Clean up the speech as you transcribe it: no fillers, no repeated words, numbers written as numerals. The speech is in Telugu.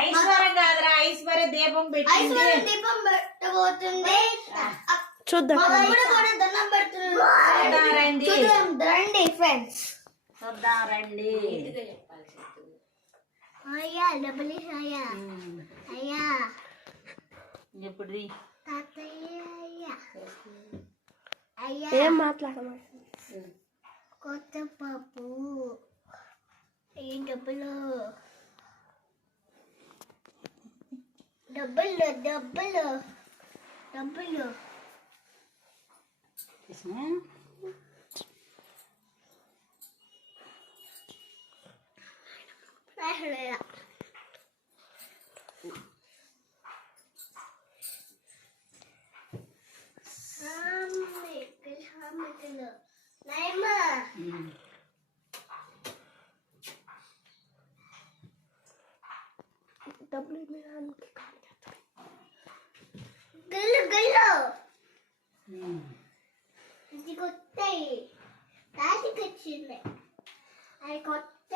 ఐశ్వర్య దీపం పెట్టబోతుంది. చూద్దాం రండి ఫ్రెండ్స్, చూద్దాం రండి. అయ్యా డబ్బులు అయ్యా అయ్యా ఎప్పుడు అయ్యా ఏం మాట్లాడమా కొత్త పాపు ఈ డబ్బులు డబ్బులు డబ్బులు డబ్బులు గల్లు గల్లు ఇది కొత్త తాటికి వచ్చింది అది కొత్త